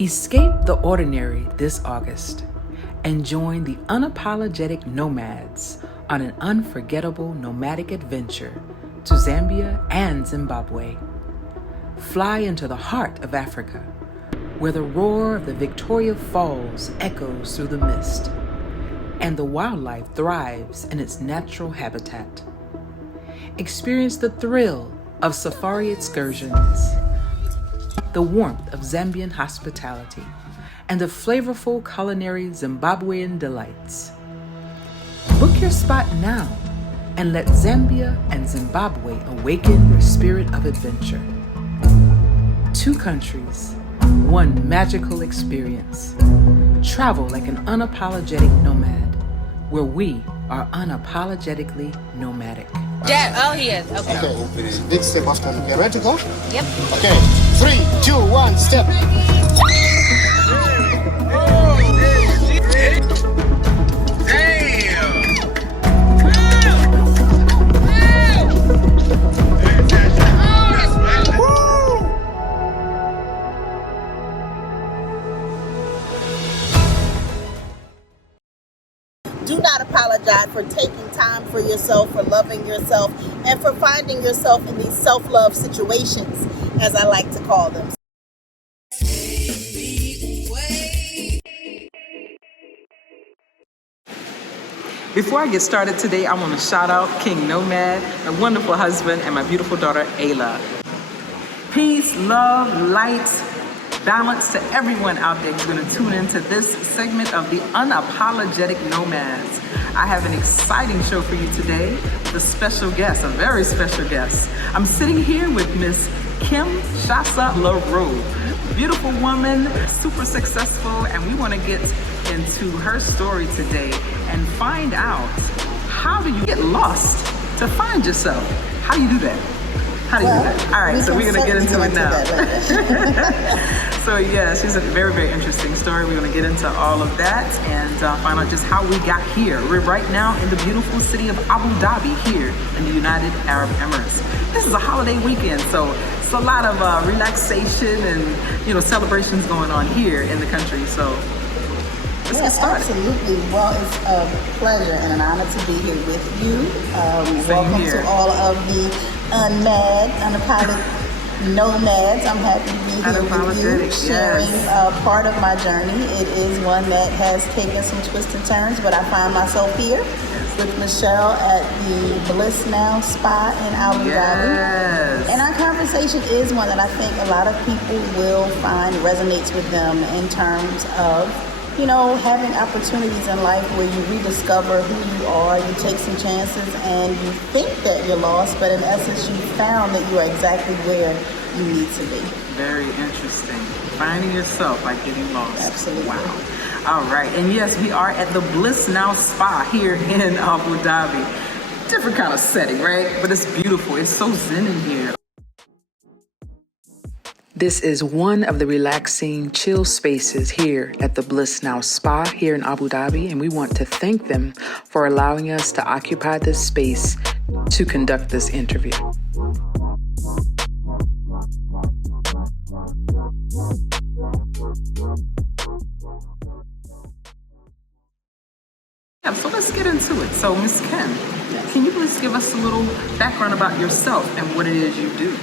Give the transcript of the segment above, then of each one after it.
Escape the ordinary this August and join the Unapologetic Nomads on an unforgettable nomadic adventure to Zambia and Zimbabwe. Fly into the heart of Africa, where the roar of the Victoria Falls echoes through the mist, and the wildlife thrives in its natural habitat. Experience the thrill of safari excursions, the warmth of Zambian hospitality, and the flavorful culinary Zimbabwean delights. Book your spot now and let Zambia and Zimbabwe awaken your spirit of adventure. 2 countries, 1 magical experience. Travel like an unapologetic nomad, where we are unapologetically nomadic. Dad, oh, he is. Okay. Okay. Big step after. Okay, ready to go? Yep. Okay. 3, 2, 1, step. Do not apologize for taking time for yourself, for loving yourself, and for finding yourself in these self-love situations, as I like to call them. Before I get started today, I want to shout out King Nomad, my wonderful husband, and my beautiful daughter, Ayla. Peace, love, light, balance to everyone out there who's going to tune into this segment of the Unapologetic Nomads. I have an exciting show for you today with a special guest, a very special guest. I'm sitting here with Miss Shasy LaRue. Beautiful woman, super successful, and we want to get into her story today and find out, how do you get lost to find yourself? How do you do that? How do you do that? All right, so we're going to get into it now. So yeah, she's a very, very interesting story. We're going to get into all of that and find out just how we got here. We're right now in the beautiful city of Abu Dhabi here in the United Arab Emirates. This is a holiday weekend, so it's a lot of relaxation and celebrations going on here in the country. So let's get started. Absolutely. Well, it's a pleasure and an honor to be here with you. Welcome here to all of the Unapologetic Nomads. I'm happy to be here with you, sharing part of my journey. It is one that has taken some twists and turns, but I find myself here with Michelle at the Bliss Now Spa in Abu Dhabi. And our conversation is one that I think a lot of people will find resonates with them in terms of having opportunities in life where you rediscover who you are, you take some chances, and you think that you're lost, but in essence you found that you are exactly where you need to be. Very interesting. Finding yourself by getting lost. Absolutely. Wow. All right. And yes, we are at the Bliss Now Spa here in Abu Dhabi. Different kind of setting, right? But it's beautiful. It's so zen in here. This is one of the relaxing, chill spaces here at the Bliss Now Spa here in Abu Dhabi, and we want to thank them for allowing us to occupy this space to conduct this interview. Yeah, so let's get into it. So, Ms. Ken, can you please give us a little background about yourself and what it is you do?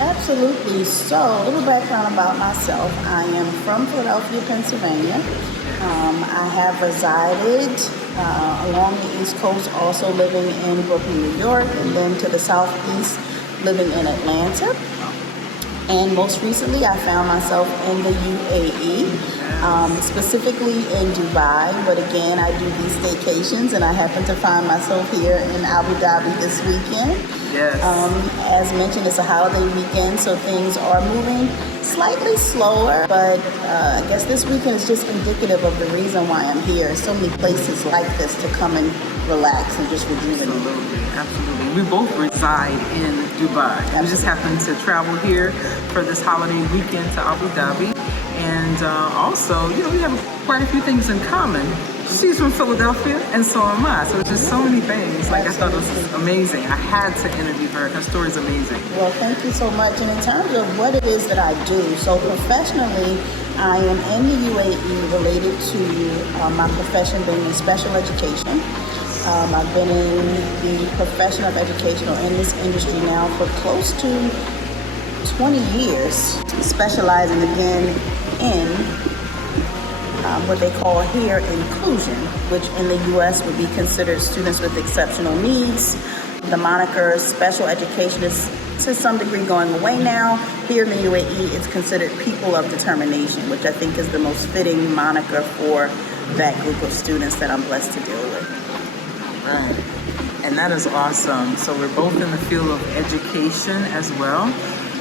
Absolutely. So, a little background about myself. I am from Philadelphia, Pennsylvania. I have resided along the East Coast, also living in Brooklyn, New York, and then to the Southeast, living in Atlanta. And most recently, I found myself in the UAE, specifically in Dubai. But again, I do these staycations, and I happen to find myself here in Abu Dhabi this weekend. Yes. As mentioned, it's a holiday weekend, so things are moving slightly slower. But I guess this weekend is just indicative of the reason why I'm here. So many places like this to come and relax and just rejuvenate. Absolutely. We both reside in Dubai. Absolutely. We just happened to travel here for this holiday weekend to Abu Dhabi. And also, we have quite a few things in common. she's from Philadelphia, and so am I. So it's just so many things. Like, I thought it was amazing. I had to interview her. Her story's amazing. Well, thank you so much. And in terms of what it is that I do, so professionally, I am in the UAE related to my profession being in special education. I've been in the profession of education or in this industry now for close to 20 years, specializing again in what they call here inclusion, which in the U.S. would be considered students with exceptional needs. The moniker special education is to some degree going away now. Here in the UAE, it's considered people of determination, which I think is the most fitting moniker for that group of students that I'm blessed to deal with. Right. And that is awesome. So we're both in the field of education as well.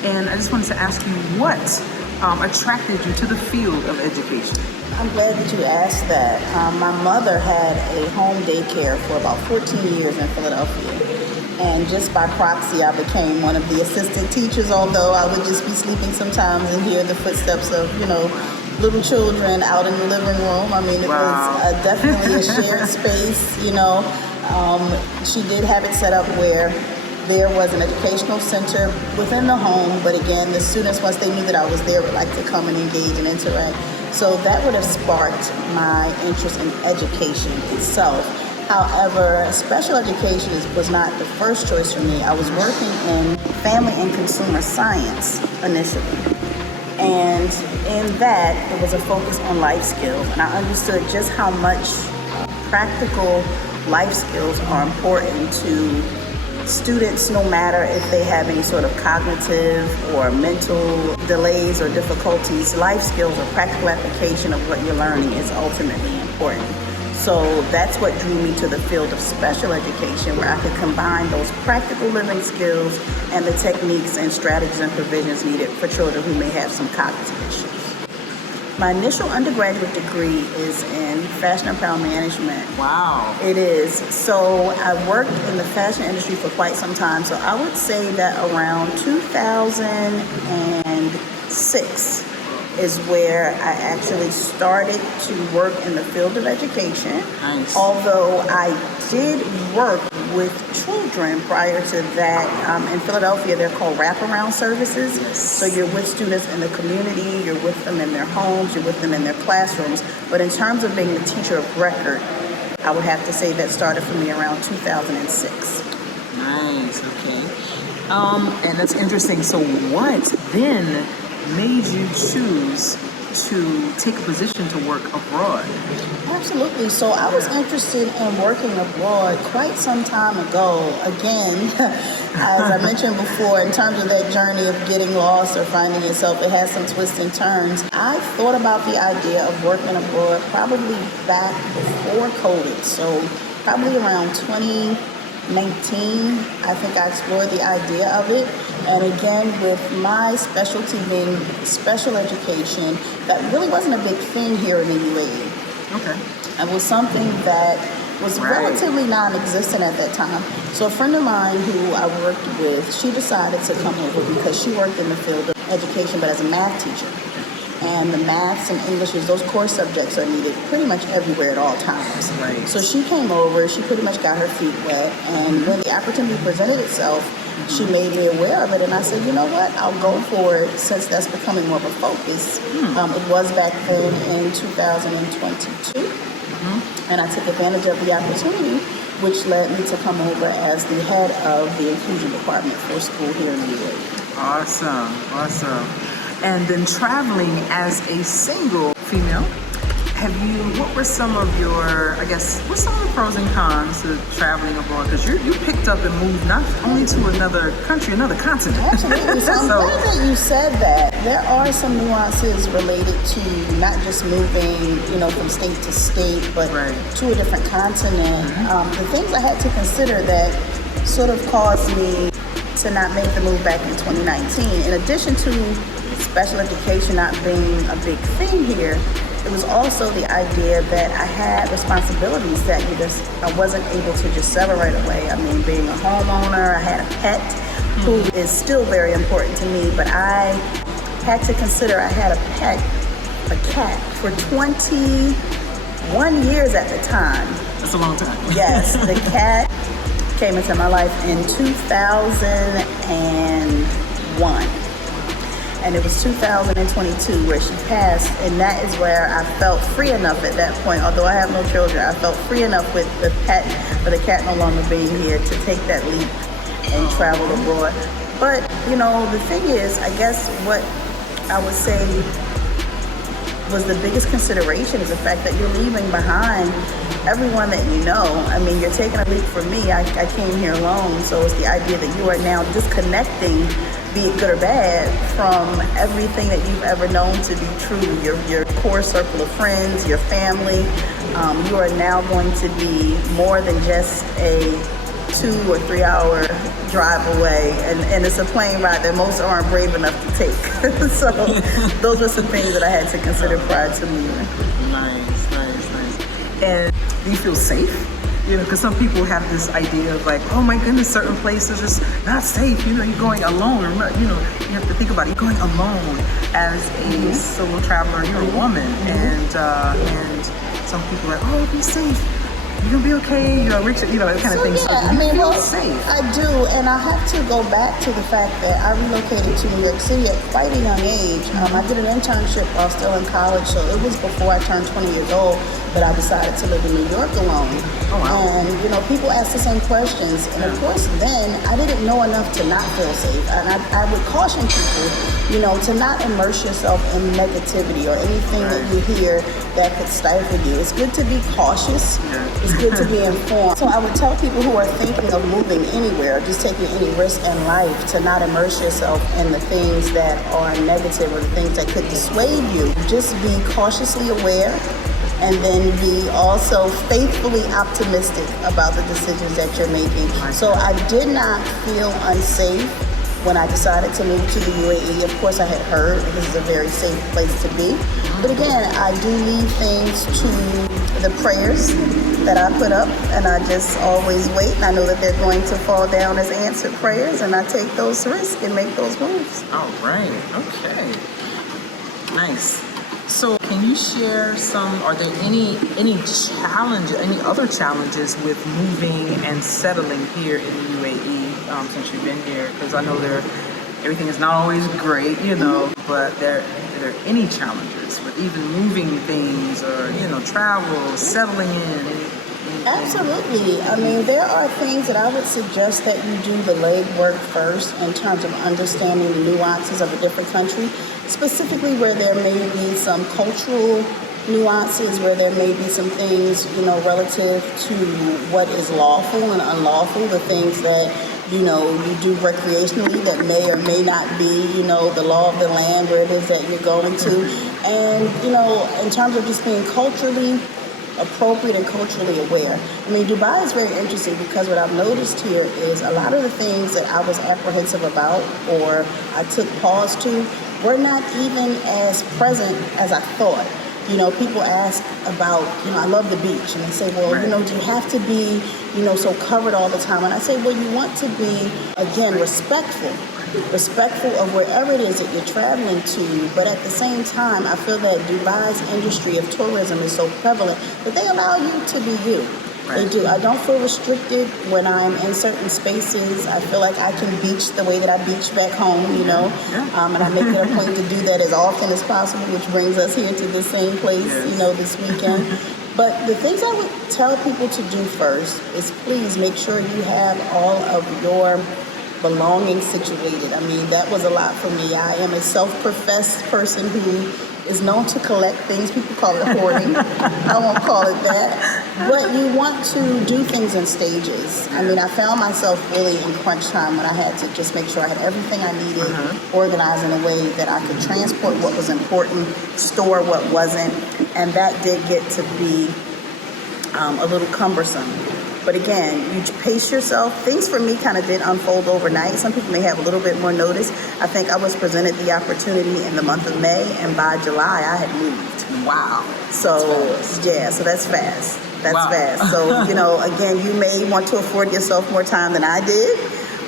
And I just wanted to ask you, what attracted you to the field of education? I'm glad that you asked that. My mother had a home daycare for about 14 years in Philadelphia. And just by proxy, I became one of the assistant teachers, although I would just be sleeping sometimes and hear the footsteps of, little children out in the living room. I mean, it was definitely a shared space, She did have it set up where there was an educational center within the home, but again, the students, once they knew that I was there, would like to come and engage and interact. So that would have sparked my interest in education itself. However, special education was not the first choice for me. I was working in family and consumer science initially. And in that, there was a focus on life skills. And I understood just how much practical life skills are important to students, no matter if they have any sort of cognitive or mental delays or difficulties. Life skills or practical application of what you're learning is ultimately important. So that's what drew me to the field of special education, where I could combine those practical living skills and the techniques and strategies and provisions needed for children who may have some cognitive issues. My initial undergraduate degree is in fashion apparel management. Wow. It is. So I worked in the fashion industry for quite some time. So I would say that around 2006 is where I actually started to work in the field of education. Nice. Although I did work with children prior to that. In Philadelphia, they're called wraparound services. Yes. So you're with students in the community, you're with them in their homes, you're with them in their classrooms. But in terms of being the teacher of record, I would have to say that started for me around 2006. Nice, okay. And that's interesting. So what then made you choose to take a position to work abroad? Absolutely. So I was interested in working abroad quite some time ago. Again, as I mentioned before, in terms of that journey of getting lost or finding yourself, it has some twists and turns. I thought about the idea of working abroad probably back before COVID. So probably around 2019, I think I explored the idea of it. And again, with my specialty being special education, that really wasn't a big thing here in the UAE. Okay. It was something that was relatively non-existent at that time. So a friend of mine who I worked with, she decided to come over because she worked in the field of education, but as a math teacher. And the maths and Englishes, those core subjects are needed pretty much everywhere at all times. Right. So she came over, she pretty much got her feet wet, and when the opportunity presented itself, she made me aware of it, and I said, you know what, I'll go for it since that's becoming more of a focus. It was back then in 2022, and I took advantage of the opportunity, which led me to come over as the head of the inclusion department for school here in the UAE. Awesome, awesome. And then traveling as a single female, what were some of what's some of the pros and cons to traveling abroad? Because you picked up and moved not only to another country, another continent. Absolutely. So I'm glad that you said that. There are some nuances related to not just moving, from state to state, but to a different continent. The things I had to consider that sort of caused me to not make the move back in 2019, in addition to special education not being a big thing here, it was also the idea that I had responsibilities that I wasn't able to just sever right away. I mean, being a homeowner, I had a pet who is still very important to me, but I had to consider I had a cat for 21 1 year at the time. That's a long time. Yes, the cat came into my life in 2001. And it was 2022 where she passed, and that is where I felt free enough at that point. Although I have no children, I felt free enough with the cat no longer being here to take that leap and travel abroad. But, you know, the thing is, I guess what I would say was the biggest consideration is the fact that you're leaving behind everyone that you know. I mean, you're taking a leap for me. I came here alone, so it's the idea that you are now disconnecting, be it good or bad, from everything that you've ever known to be true. Your core circle of friends, your family. You are now going to be more than just a 2 or 3 hour drive away, and it's a plane ride that most aren't brave enough to take. So those were some things that I had to consider prior to leaving. Nice. And do you feel safe? You know, because some people have this idea of like, oh my goodness, certain places is not safe. You know, you're going alone. Or, you know, you have to think about it. You're going alone as a solo traveler. You're a woman, and some people are like, oh, be safe. You're gonna be okay. You're rich, you know, that kind of thing. Yeah, So do you feel safe? I do, and I have to go back to the fact that I relocated to New York City at quite a young age. I did an internship while still in college, so it was before I turned 20 years old that I decided to live in New York alone. Oh, wow. And, you know, people ask the same questions, and of course then I didn't know enough to not feel safe. And I would caution people, you know, to not immerse yourself in negativity or anything that you hear that could stifle you. It's good to be cautious. It's good to be informed. So I would tell people who are thinking of moving anywhere, just taking any risk in life, to not immerse yourself in the things that are negative or the things that could dissuade you. Just be cautiously aware, and then be also faithfully optimistic about the decisions that you're making. So I did not feel unsafe when I decided to move to the UAE. Of course, I had heard this is a very safe place to be. But again, I do leave things to the prayers that I put up, and I just always wait, and I know that they're going to fall down as answered prayers, and I take those risks and make those moves. All right. Okay. Nice. So can you share are there any challenges, any other challenges with moving and settling here in the UAE since you've been here? Because I know everything is not always great, you know, but are there any challenges with even moving things or, you know, travel, settling in? Absolutely. I mean, there are things that I would suggest that you do the legwork first in terms of understanding the nuances of a different country, specifically where there may be some cultural nuances, where there may be some things, you know, relative to what is lawful and unlawful, the things that, you know, you do recreationally that may or may not be, you know, the law of the land where it is that you're going to. And, you know, in terms of just being culturally appropriate and culturally aware. I mean, Dubai is very interesting because what I've noticed here is a lot of the things that I was apprehensive about or I took pause to were not even as present as I thought. You know, people ask about, you know, I love the beach, and they say, well, you know, do you have to be, you know, so covered all the time? And I say, well, you want to be, again, respectful of wherever it is that you're traveling to, but at the same time, I feel that Dubai's industry of tourism is so prevalent that they allow you to be you. They do. I don't feel restricted when I'm in certain spaces. I feel like I can beach the way that I beach back home, you know, and I make it a point to do that as often as possible, which brings us here to the same place, you know, this weekend. But the things I would tell people to do first is please make sure you have all of your belongings situated. I mean, that was a lot for me. I am a self-professed person who is known to collect things. People call it hoarding. I won't call it that. But you want to do things in stages. I mean, I found myself really in crunch time when I had to just make sure I had everything I needed organized in a way that I could transport what was important, store what wasn't, and that did get to be a little cumbersome. But again, you pace yourself. Things for me kind of did unfold overnight. Some people may have a little bit more notice. I think I was presented the opportunity in the month of May, and by July I had moved. Wow. So so that's fast. That's fast. So, you know, again, you may want to afford yourself more time than I did.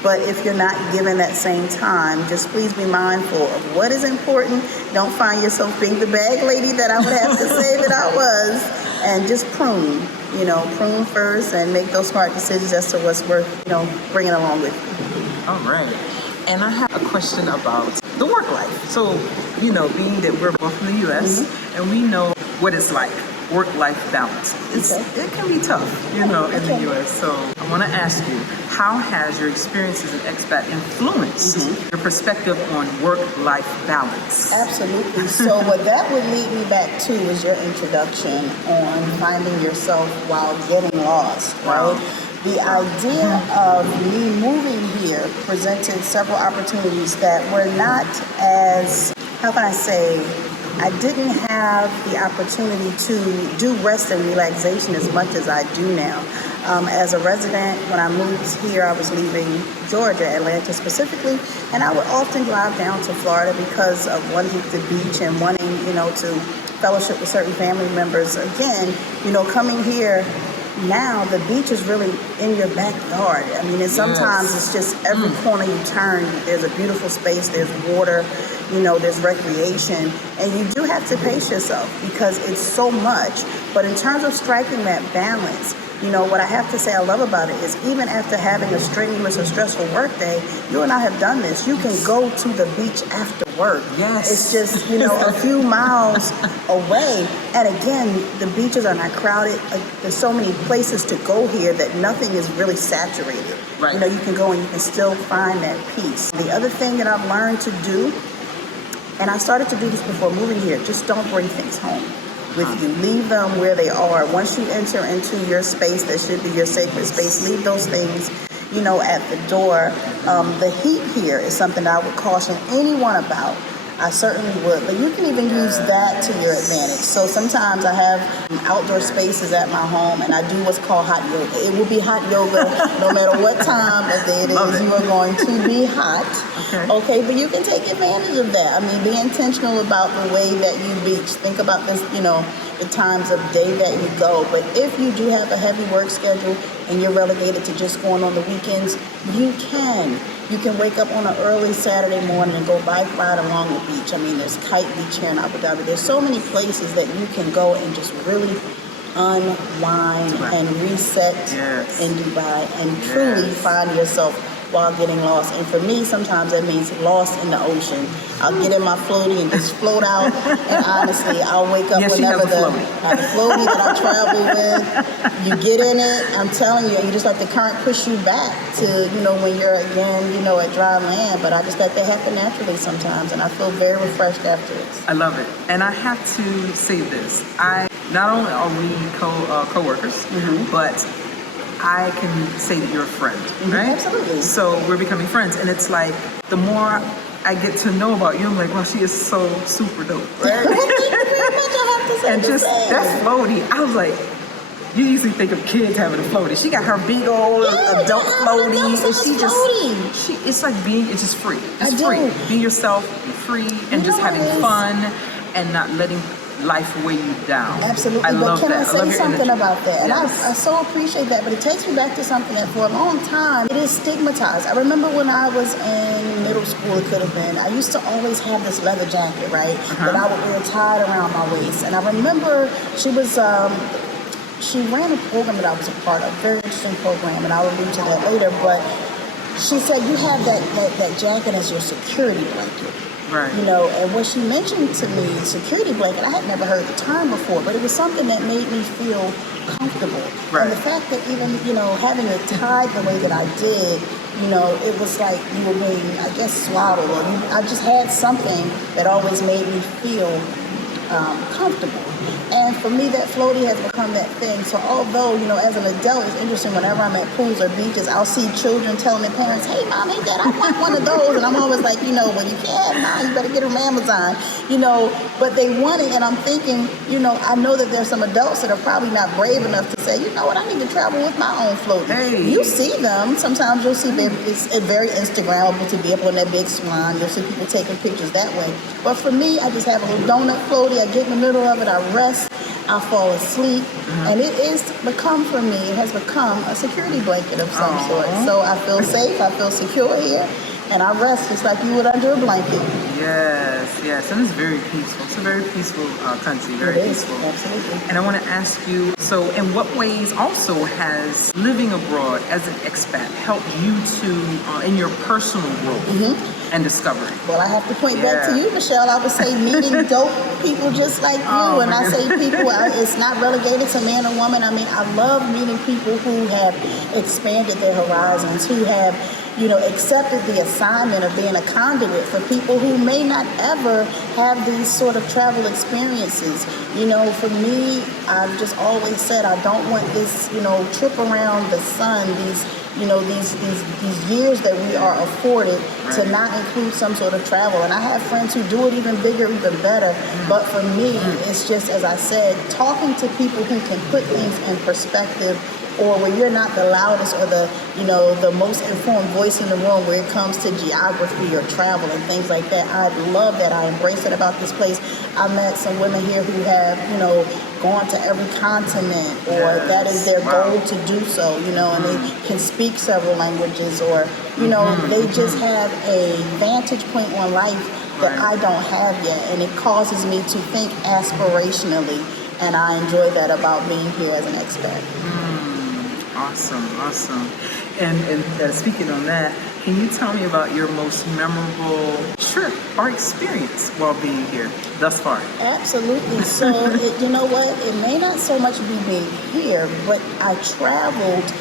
But if you're not given that same time, just please be mindful of what is important. Don't find yourself being the bag lady that I would have to say that I was. and just prune. Prune first and make those smart decisions as to what's worth, bringing along with you. All right. And I have a question about the work life. So, being that we're both in the U.S. and we know what it's like, work-life balance. It can be tough, in the U.S. So I want to ask you, how has your experience as an expat influenced your perspective on work-life balance? Absolutely. So what that would lead me back to is your introduction on finding yourself while getting lost, right? The idea of me moving here presented several opportunities that were not as, how can I say, I didn't have the opportunity to do rest and relaxation as much as I do now. As a resident, when I moved here, I was leaving Georgia, Atlanta specifically, and I would often drive down to Florida because of wanting the beach and wanting, to fellowship with certain family members. Again, coming here, now the beach is really in your backyard. I mean, sometimes it's just every corner you turn, there's a beautiful space, there's water, there's recreation, and you do have to pace yourself because it's so much. But in terms of striking that balance, what I have to say I love about it is even after having a strenuous or stressful work day, you and I have done this. You can go to the beach after work. Yes. It's just, a few miles away. And again, the beaches are not crowded. There's so many places to go here that nothing is really saturated. Right. You can go and you can still find that peace. The other thing that I've learned to do, and I started to do this before moving here, just don't bring things home with you. Leave them where they are. Once you enter into your space that should be your sacred space, leave those things, at the door. The heat here is something that I would caution anyone about. I certainly would, but you can even use that to your advantage. So sometimes I have outdoor spaces at my home and I do what's called hot yoga. It will be hot yoga no matter what time of day it is. You are going to be hot. Okay, but you can take advantage of that. I mean, be intentional about the way that you beach. Think about this, the times of day that you go. But if you do have a heavy work schedule and you're relegated to just going on the weekends, you can. You can wake up on an early Saturday morning and go bike ride along the beach. I mean, there's Kite Beach here in Abu Dhabi. There's so many places that you can go and just really unwind and reset in Dubai and truly find yourself while getting lost. And for me, sometimes that means lost in the ocean. I'll get in my floaty and just float out. And honestly, I'll wake up whenever the floaty that I travel with, you get in it, I'm telling you, you just let the current push you back to, when you're again, at dry land. But I just let that happen naturally sometimes. And I feel very refreshed afterwards. I love it. And I have to say this. Not only are we co-workers, but I can say that you're a friend, right? Absolutely. So we're becoming friends, and it's like the more I get to know about you, I'm like, well, she is so super dope, right? And just that floaty, I was like, you usually think of kids having a floaty. She got her big old adult floaty, and it's like it's just free. It's free. Be yourself, be free, and just having fun and not letting life weigh you down. Absolutely. I love but can that. I say something about that? And Yes. I so appreciate that, but it takes me back to something that for a long time, it is stigmatized. I remember when I was in middle school, it could have been, I used to always have this leather jacket, right? That I would wear tied around my waist. And I remember she ran a program that I was a part of, a very interesting program, and I'll allude to that later, but she said, you have that jacket as your security blanket. Right. And what she mentioned to me, security blanket, I had never heard the term before, but it was something that made me feel comfortable. Right. And the fact that even, having it tied the way that I did, it was like you were being, I guess, swaddled, or I just had something that always made me feel comfortable. And for me, that floaty has become that thing. So although, as an adult, it's interesting whenever I'm at pools or beaches, I'll see children telling their parents, hey, mom, hey, dad, I want one of those. And I'm always like, well, you can't, mom, you better get them Amazon, but they want it. And I'm thinking, I know that there's some adults that are probably not brave enough to say, you know what, I need to travel with my own floaty. Hey. You see them. Sometimes you'll see, it's very Instagrammable to be able in that big swan. You'll see people taking pictures that way. But for me, I just have a little donut floaty. I get in the middle of it. I rest. I fall asleep, and it has become a security blanket of some sort. So I feel safe, I feel secure here, and I rest just like you would under a blanket. Yes, and it's very peaceful. It's a very peaceful country, very peaceful. Absolutely. And I want to ask you, so in what ways also has living abroad as an expat helped you to, in your personal growth and discovery? Well, I have to point back to you, Michelle. I would say meeting dope people just like you. And I say people, it's not relegated to man or woman. I mean, I love meeting people who have expanded their horizons, who have, accepted the assignment of being a conduit for people who may not ever have these sort of travel experiences. For me, I've just always said I don't want this, trip around the sun, these years that we are afforded to not include some sort of travel. And I have friends who do it even bigger, even better. But for me, it's just, as I said, talking to people who can put things in perspective, or where you're not the loudest or the most informed voice in the room where it comes to geography or travel and things like that. I love that. I embrace it about this place. I met some women here who have, gone to every continent, or that is their goal to do so, and they can speak several languages, or, they just have a vantage point on life that I don't have yet. And it causes me to think aspirationally. And I enjoy that about being here as an expat. Awesome. And speaking on that, can you tell me about your most memorable trip or experience while being here thus far? Absolutely. So, you know what? It may not so much be being here, but I traveled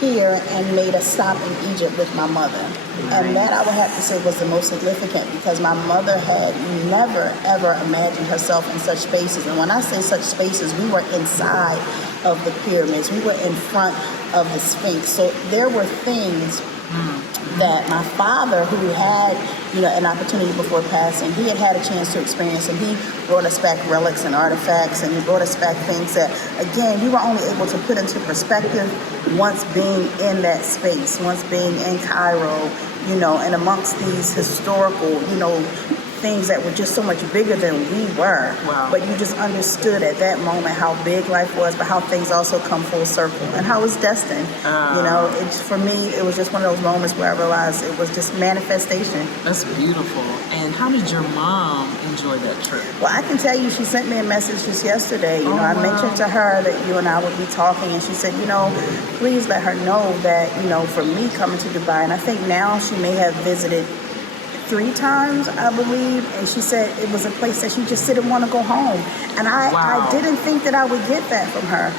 here and made a stop in Egypt with my mother. And that, I would have to say, was the most significant, because my mother had never, ever imagined herself in such spaces. And when I say such spaces, we were inside of the pyramids. We were in front of the Sphinx. So there were things that my father, who had, an opportunity before passing, he had a chance to experience, and he brought us back relics and artifacts, and he brought us back things that, again, we were only able to put into perspective once being in that space, once being in Cairo, and amongst these historical, things that were just so much bigger than we were. Wow. But you just understood at that moment how big life was, but how things also come full circle and how it's destined. It's, for me, it was just one of those moments where I realized it was just manifestation. That's beautiful. And how did your mom enjoy that trip? Well, I can tell you, she sent me a message just yesterday. I mentioned to her that you and I would be talking, and she said, please let her know that, for me coming to Dubai, and I think now she may have visited 3 times, I believe, and she said it was a place that she just didn't want to go home. And I didn't think that I would get that from her,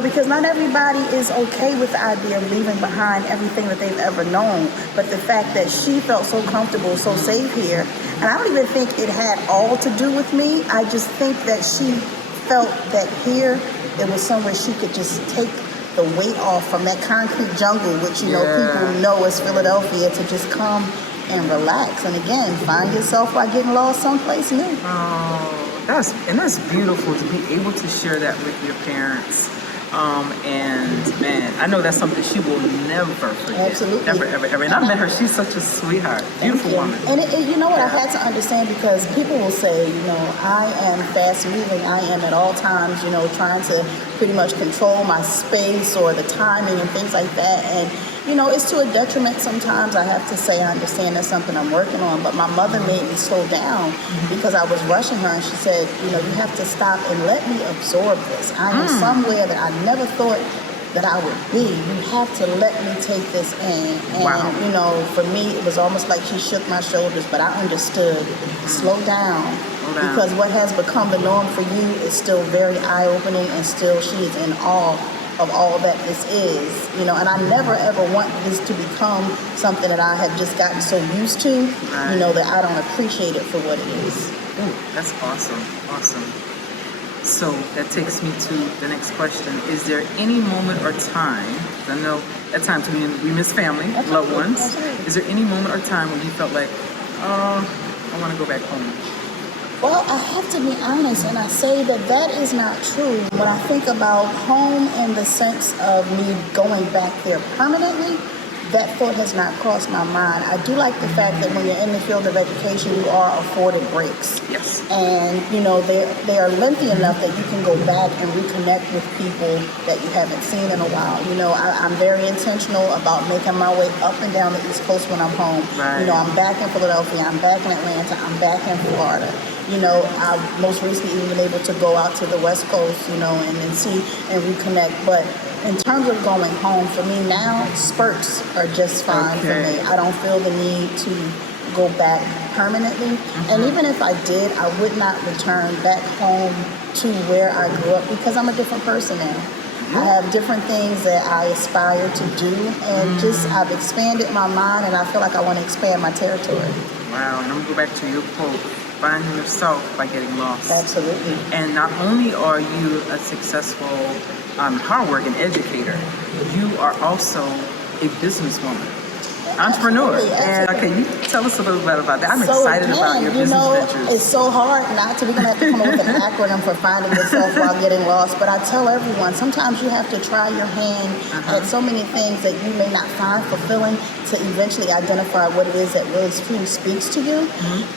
because not everybody is okay with the idea of leaving behind everything that they've ever known. But the fact that she felt so comfortable, so safe here, and I don't even think it had all to do with me. I just think that she felt that here it was somewhere she could just take the weight off from that concrete jungle, which people know as Philadelphia, to just come and relax, and again, find yourself by getting lost someplace new. Oh, that's beautiful to be able to share that with your parents. And man, I know that's something she will never forget. Absolutely. Ever, ever, ever. And I met her. She's such a sweetheart. Beautiful woman. And you know what, I had to understand, because people will say, I am fast moving. I am at all times, trying to pretty much control my space or the timing and things like that. And it's to a detriment sometimes. I have to say, I understand that's something I'm working on, but my mother made me slow down because I was rushing her, and she said, you have to stop and let me absorb this. I am somewhere that I never thought that I would be. You have to let me take this in. And, for me, it was almost like she shook my shoulders, but I understood. Slow down. Because what has become the norm for you is still very eye-opening, and still she is in awe of all that this is, and I never ever want this to become something that I have just gotten so used to, that I don't appreciate it for what it is. Ooh, that's awesome. So that takes me to the next question. Is there any moment or time, I know at times we miss family, loved ones, is there any moment or time when you felt like, I want to go back home? Well, I have to be honest, and I say that is not true. When I think about home in the sense of me going back there permanently, that thought has not crossed my mind. I do like the fact that when you're in the field of education, you are afforded breaks. Yes. And, they are lengthy enough that you can go back and reconnect with people that you haven't seen in a while. I'm very intentional about making my way up and down the East Coast when I'm home. Right. I'm back in Philadelphia, I'm back in Atlanta, I'm back in Florida. I most recently even been able to go out to the West Coast, and see and reconnect. But in terms of going home, for me now, spurts are just fine for me. I don't feel the need to go back permanently. And even if I did, I would not return back home to where I grew up because I'm a different person now. I have different things that I aspire to do, and I've expanded my mind, and I feel like I want to expand my territory. Wow, and I'm going to go back to your quote, finding yourself by getting lost. Absolutely. And not only are you a successful, hardworking educator, you are also a businesswoman. Entrepreneur. And can you tell us a little bit about that? I'm excited about your business ventures. It's so hard not to. We're going to have to come up with an acronym for finding yourself while getting lost. But I tell everyone, sometimes you have to try your hand at so many things that you may not find fulfilling to eventually identify what it is that really truly speaks to you.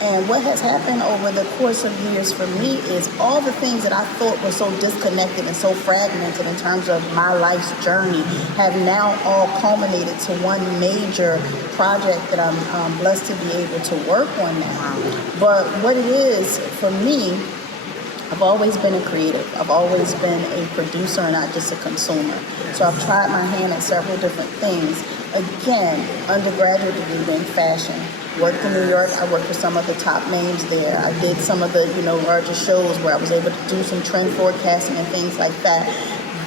And what has happened over the course of years for me is all the things that I thought were so disconnected and so fragmented in terms of my life's journey have now all culminated to one major project that I'm blessed to be able to work on now. But what it is for me, I've always been a creative. I've always been a producer and not just a consumer. So I've tried my hand at several different things. Again, undergraduate degree in fashion. Worked in New York. I worked with some of the top names there. I did some of the larger shows where I was able to do some trend forecasting and things like that.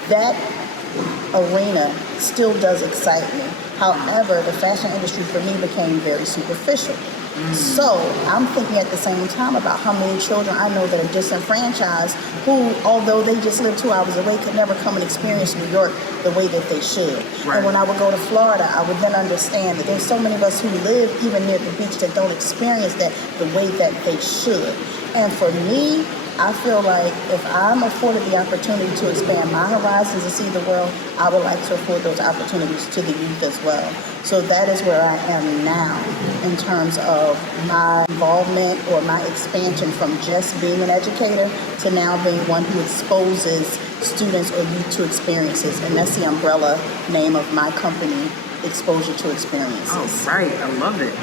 That arena still does excite me. However, the fashion industry for me became very superficial. So I'm thinking at the same time about how many children I know that are disenfranchised who, although they just live 2 hours away, could never come and experience New York the way that they should. Right. And when I would go to Florida, I would then understand that there's so many of us who live even near the beach that don't experience that the way that they should. And for me, I feel like if I'm afforded the opportunity to expand my horizons and see the world, I would like to afford those opportunities to the youth as well. So that is where I am now in terms of my involvement or my expansion from just being an educator to now being one who exposes students or youth to experiences. And that's the umbrella name of my company, Exposure to Experiences. Oh, right. I love it.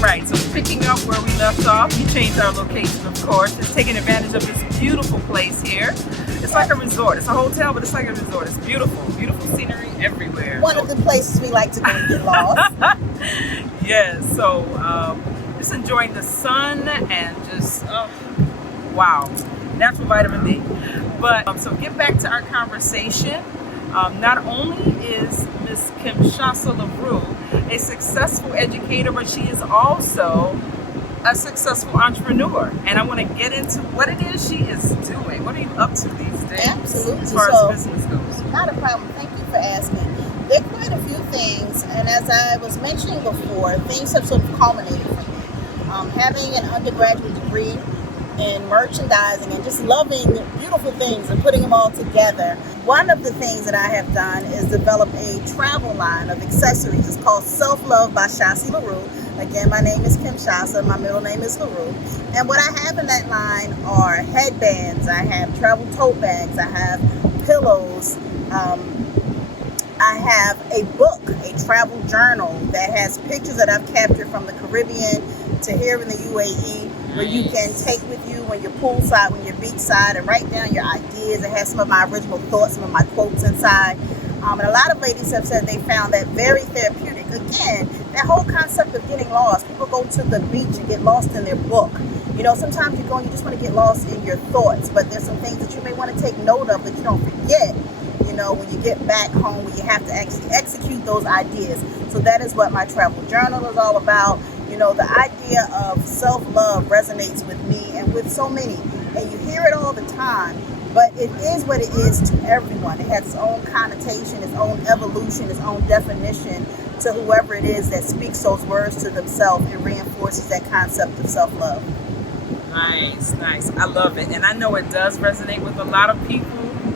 Right, so picking up where we left off, we changed our location, of course. It's taking advantage of this beautiful place here. It's like a resort. It's a hotel, but it's like a resort. It's beautiful, beautiful scenery everywhere. One of the places we like to go and get lost. Yes, so just enjoying the sun and just, wow, natural vitamin D. But so get back to our conversation. Not only is Miss Shasy LaRue a successful educator, but she is also a successful entrepreneur. And I want to get into what it is she is doing. What are you up to these days? Absolutely. As far as business goes? Not a problem. Thank you for asking. There are quite a few things, and as I was mentioning before, things have sort of culminated for me. Having an undergraduate degree in merchandising and just loving beautiful things and putting them all together. One of the things that I have done is develop a travel line of accessories. It's called Self-Love by Shasy LaRue. Again, my name is Shasy. My middle name is LaRue. And what I have in that line are headbands. I have travel tote bags. I have pillows. I have a book, a travel journal that has pictures that I've captured from the Caribbean to here in the UAE, where you can take with you when you're poolside, when you're beachside, and write down your ideas. It has some of my original thoughts, some of my quotes inside. And a lot of ladies have said they found that very therapeutic. Again, that whole concept of getting lost. People go to the beach and get lost in their book. Sometimes you go and you just want to get lost in your thoughts, but there's some things that you may want to take note of that you don't forget. When you get back home, when you have to actually execute those ideas. So that is what my travel journal is all about. The idea of self-love resonates with me and with so many. And you hear it all the time. but it is what it is to everyone. It has its own connotation, its own evolution, its own definition to whoever it is that speaks those words to themselves and reinforces that concept of self-love. Nice, nice. I love it. And I know it does resonate with a lot of people.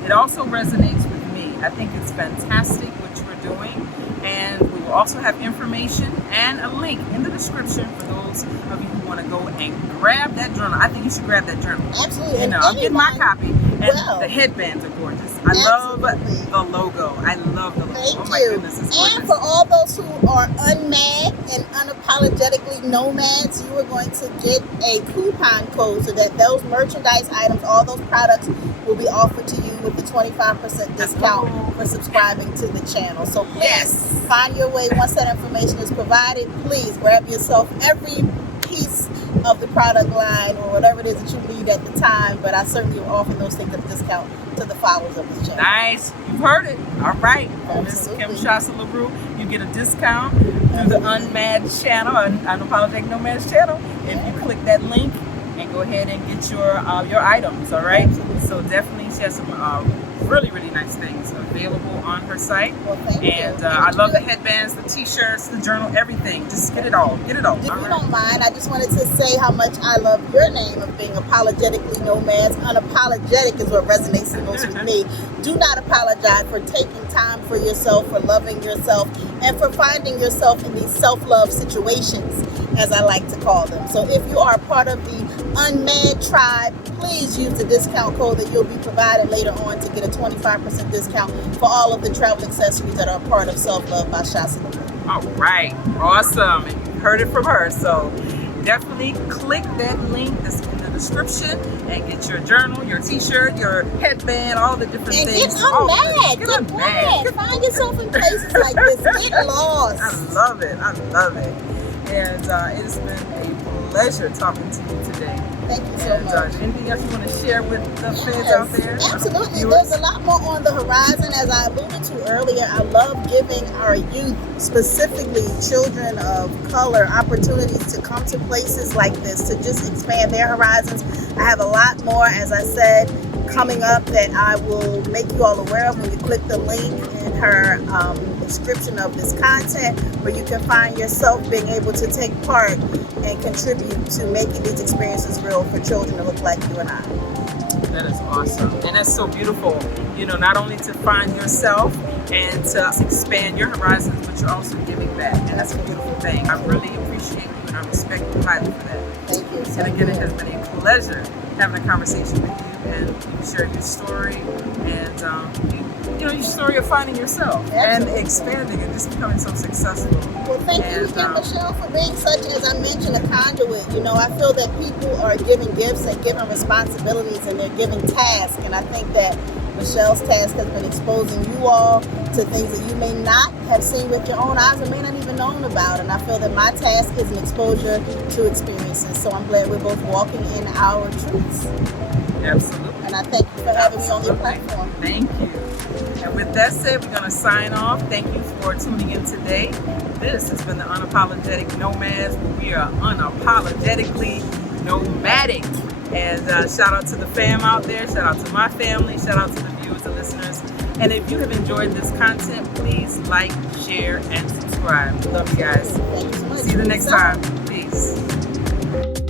It also resonates with me. I think it's fantastic what you are doing. And we will also have information and a link in the description for those of you who want to go and grab that journal. I think you should grab that journal. Absolutely. You know, I'm getting my copy. And Well, the headbands are gorgeous. I love the logo. I love the logo. Thank Oh my you. goodness, it's gorgeous. And for all those who are unmad and unapologetically nomads, you are going to get a coupon code so that those merchandise items, all those products will be offered to you with the 25% discount for subscribing to the channel. So please find your way. Once that information is provided, please grab yourself every piece of the product line or whatever it is that you need at the time, but I certainly will offer those things at a discount to the followers of this channel. Nice. You've heard it. All right. Miss Absolutely. Kim Shasy LaRue, you get a discount through the Unmad channel, Unapologetic Nomads channel, if you click that link and go ahead and get your items, all right? So definitely she has some really, really nice things available on her site. Well, thank you. And I love the headbands, the t-shirts, the journal, everything. Just get it all. Get it all. If All you right. don't mind, I just wanted to say how much I love your name of being apologetically nomads. Unapologetic is what resonates the most with me. Do not apologize for taking time for yourself, for loving yourself, and for finding yourself in these self-love situations, as I like to call them. So if you are a part of the Unmad tribe, please use the discount code that you'll be provided later on to get a 25% discount for all of the travel accessories that are part of Self-Love by Shasy LaRue. All right, awesome. And you heard it from her. So definitely click that link that's in the description and get your journal, your t-shirt, your headband, all the different And things. get All unmad. the- Get unmad. Find yourself in places like this. Get lost. I love it. I love it. And it's been a pleasure talking to you today. Thank you so And much. anything else you want to share with the fans out there? Absolutely. Viewers? There's a lot more on the horizon. As I alluded to earlier, I love giving our youth, specifically children of color, opportunities to come to places like this, to just expand their horizons. I have a lot more, as I said, coming up that I will make you all aware of when you click the link in her description of this content, where you can find yourself being able to take part and contribute to making these experiences real for children that look like you and I. That is awesome. And that's so beautiful. You know, not only to find yourself and to expand your horizons, but you're also giving back. And that's a beautiful thing. I really appreciate you and I respect you highly for that. Thank you. And again, it has been a pleasure having a conversation with you and you sharing your story and your story of finding yourself and expanding and just becoming so successful. Well, thank you again, Michelle, for being such, as I mentioned, a conduit. You know, I feel that people are giving gifts and giving responsibilities and they're giving tasks. And I think that Michelle's task has been exposing you all to things that you may not have seen with your own eyes or may not even known about. And I feel that my task is an exposure to experiences. So I'm glad we're both walking in our truths. Absolutely. And I thank you for having me on your platform. Thank you. And with that said, we're going to sign off. Thank you for tuning in today. This has been the Unapologetic Nomads. We are unapologetically nomadic. And shout out to the fam out there. Shout out to my family. Shout out to the viewers and listeners. And if you have enjoyed this content, please like, share, and subscribe. Love you guys. Thank you so much. See you the next time. Peace.